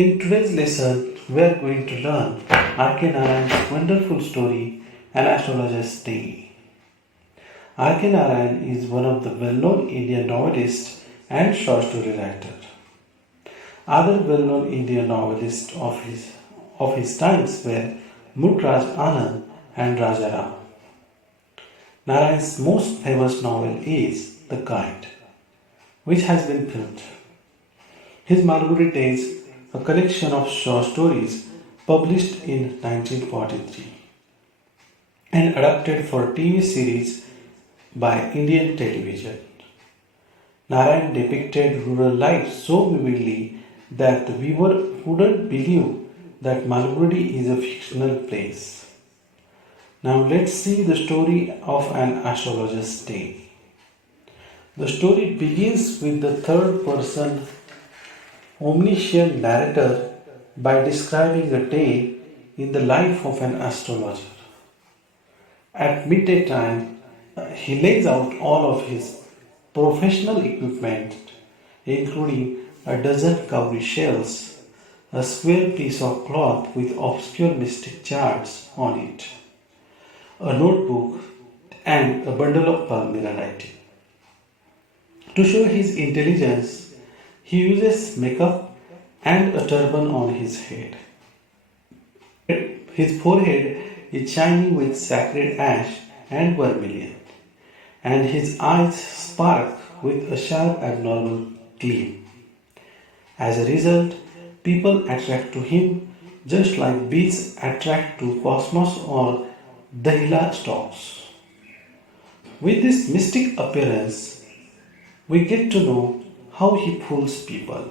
In today's lesson, we are going to learn R.K.Narayan's wonderful story, An Astrologer's Day. R.K.Narayan is one of the well-known Indian novelists and short story writer. Other well-known Indian novelists of his times were Mukraj Anand and Rajaram. Narayan's most famous novel is The Kite, which has been filmed. His Malgudi Days, a collection of short stories published in 1943 and adapted for TV series by Indian television. Narayan depicted rural life so vividly that the viewer wouldn't believe that Malgudi is a fictional place. Now let's see the story of An Astrologer's Day. The story begins with the third person omniscient narrator by describing a day in the life of an astrologer. At midday time, he lays out all of his professional equipment, including a dozen cowrie shells, a square piece of cloth with obscure mystic charts on it, a notebook, and a bundle of Palmyra writing. To show his intelligence, he uses makeup and a turban on his head. His forehead is shining with sacred ash and vermilion, and his eyes spark with a sharp abnormal gleam. As a result, people attract to him just like bees attract to cosmos or dahlia stalks. With this mystic appearance, we get to know how he fools people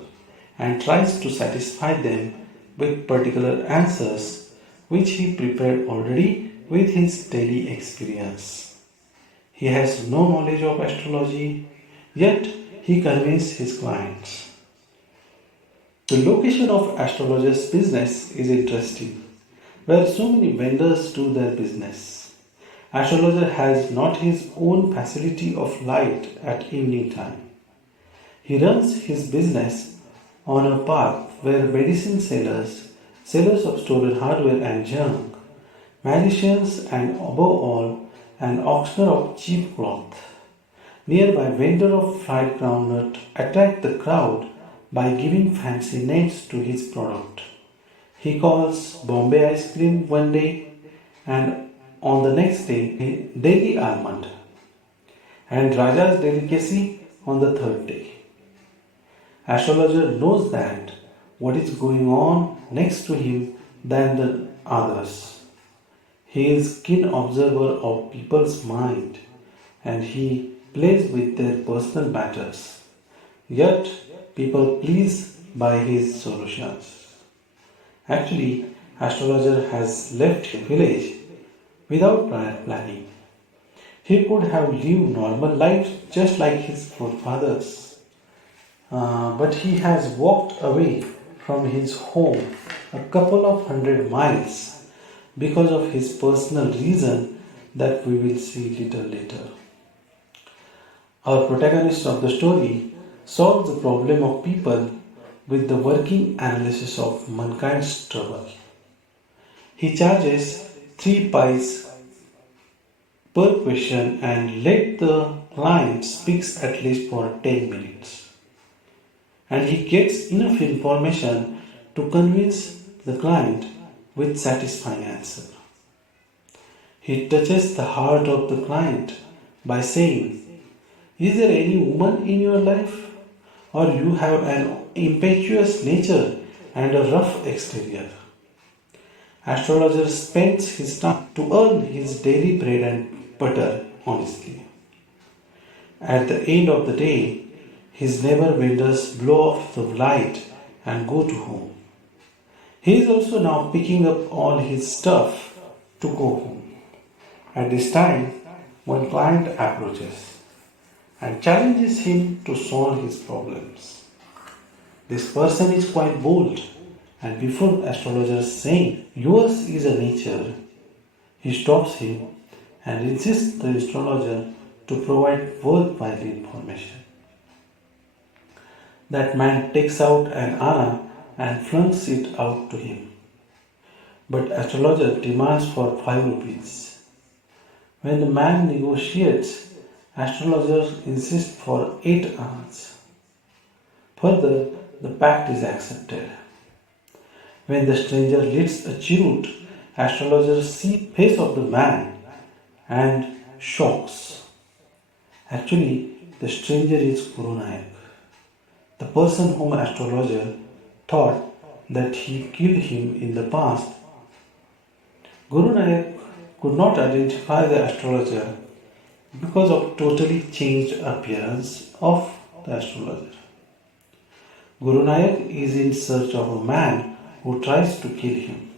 and tries to satisfy them with particular answers which he prepared already with his daily experience. He has no knowledge of astrology, yet he convinces his clients. The location of astrologer's business is interesting, where so many vendors do their business. Astrologer has not his own facility of light at evening time. He runs his business on a park where medicine sellers, sellers of stolen hardware and junk, magicians, and above all, an auctioneer of cheap cloth, nearby vendor of fried groundnut attract the crowd by giving fancy names to his product. He calls Bombay ice cream one day and on the next day Delhi almond and Raja's delicacy on the third day. Astrologer knows that what is going on next to him than the others. He is keen observer of people's mind and he plays with their personal matters. Yet people please by his solutions. Actually, astrologer has left his village without prior planning. He could have lived normal life just like his forefathers. But he has walked away from his home a couple of 100 miles because of his personal reason that we will see little later. Our protagonist of the story solves the problem of people with the working analysis of mankind's trouble. He charges 3 pies per question and let the client speak at least for 10 minutes. And he gets enough information to convince the client with satisfying answer. He touches the heart of the client by saying, "Is there any woman in your life? Or you have an impetuous nature and a rough exterior?" Astrologer spends his time to earn his daily bread and butter honestly. At the end of the day, his neighbor vendors blow off the light and go to home. He is also now picking up all his stuff to go home. At this time, one client approaches and challenges him to solve his problems. This person is quite bold, and before astrologer saying, "Yours is a nature," he stops him and insists the astrologer to provide worthwhile information. That man takes out an anna and flings it out to him. But astrologer demands for 5 rupees. When the man negotiates, astrologer insists for 8 annas. Further, the pact is accepted. When the stranger leads a cheroot, astrologer sees face of the man and shocks. Actually, the stranger is Guru Nanak, the person whom astrologer thought that he killed him in the past. Guru Nanak could not identify the astrologer because of totally changed appearance of the astrologer. Guru Nanak is in search of a man who tries to kill him.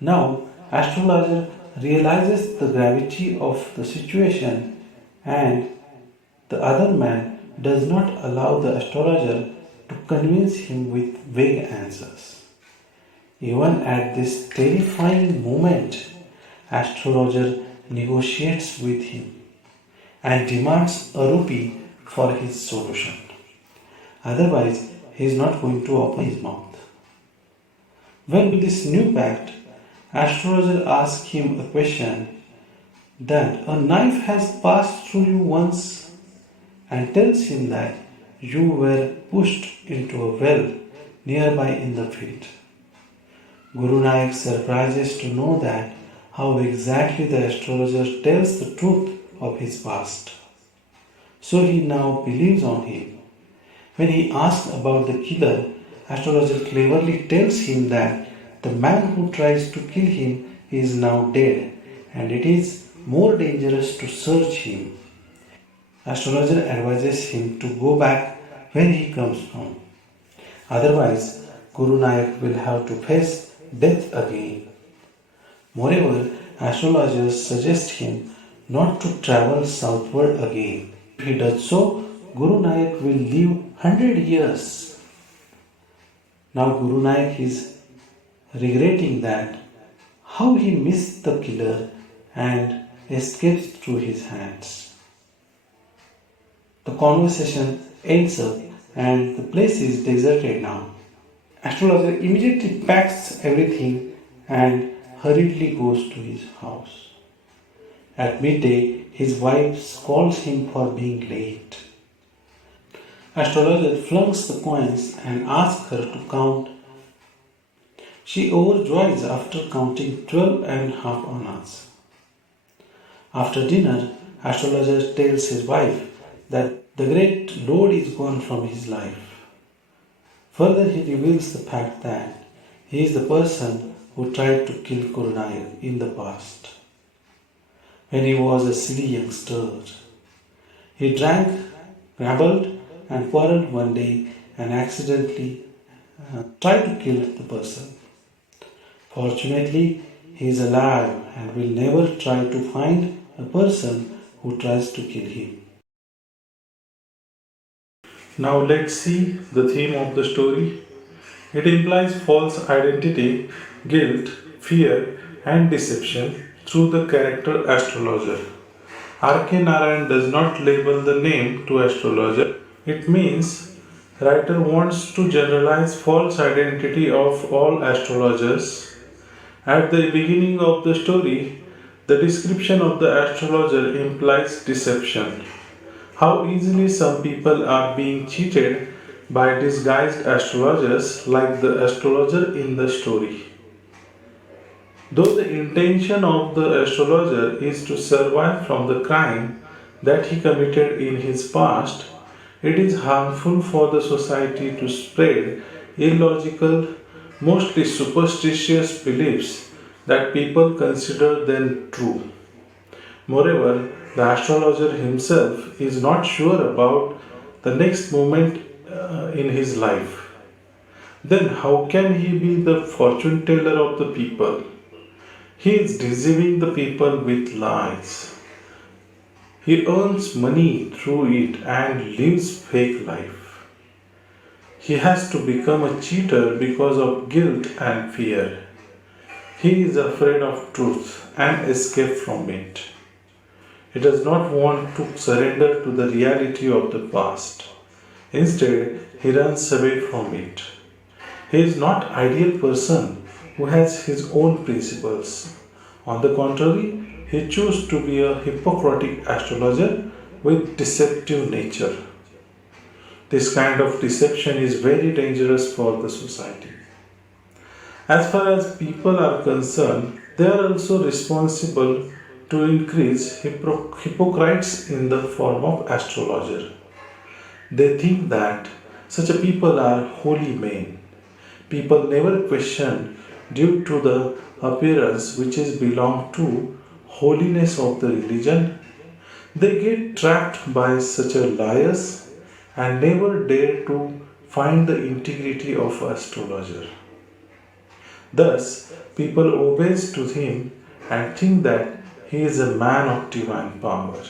Now, astrologer realizes the gravity of the situation and the other man does not allow the astrologer to convince him with vague answers. Even at this terrifying moment, astrologer negotiates with him and demands a rupee for his solution. Otherwise, he is not going to open his mouth. When with this new pact, astrologer asks him a question that a knife has passed through you once and tells him that you were pushed into a well nearby in the field. Guru Nanak surprises to know that how exactly the astrologer tells the truth of his past. So he now believes on him. When he asks about the killer, astrologer cleverly tells him that the man who tries to kill him is now dead and it is more dangerous to search him. Astrologer advises him to go back where he comes from. Otherwise, Guru Nanak will have to face death again. Moreover, astrologers suggest him not to travel southward again. If he does so, Guru Nanak will live 100 years. Now Guru Nanak is regretting that how he missed the killer and escapes through his hands. The conversation ends up and the place is deserted now. Astrologer immediately packs everything and hurriedly goes to his house. At midday, his wife scolds him for being late. Astrologer flings the coins and asks her to count. She overjoys after counting 12 and half annas. After dinner, astrologer tells his wife that the great load is gone from his life. Further, he reveals the fact that he is the person who tried to kill Guru Nanak in the past. When he was a silly youngster, he drank, grumbled, and quarreled one day and accidentally tried to kill the person. Fortunately, he is alive and will never try to find a person who tries to kill him. Now let's see the theme of the story. It implies false identity, guilt, fear, and deception through the character astrologer. R.K.Narayan does not label the name to astrologer. It means writer wants to generalize false identity of all astrologers. At the beginning of the story, the description of the astrologer implies deception. How easily some people are being cheated by disguised astrologers like the astrologer in the story. Though the intention of the astrologer is to survive from the crime that he committed in his past, it is harmful for the society to spread illogical, mostly superstitious beliefs that people consider them true. Moreover, the astrologer himself is not sure about the next moment in his life. Then, how can he be the fortune teller of the people? He is deceiving the people with lies. He earns money through it and lives fake life. He has to become a cheater because of guilt and fear. He is afraid of truth and escape from it. He does not want to surrender to the reality of the past. Instead, he runs away from it. He is not ideal person who has his own principles. On the contrary, he chose to be a hypocritic astrologer with deceptive nature. This kind of deception is very dangerous for the society. As far as people are concerned, they are also responsible to increase hypocrites in the form of astrologer. They think that such a people are holy men. People never question due to the appearance which is belong to holiness of the religion. They get trapped by such a liars and never dare to find the integrity of astrologer. Thus, people obeys to him and think that he is a man of divine power.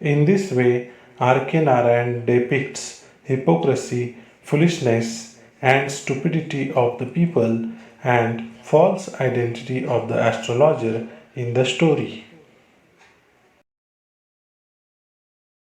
In this way, R.K. Narayan depicts hypocrisy, foolishness, and stupidity of the people and false identity of the astrologer in the story.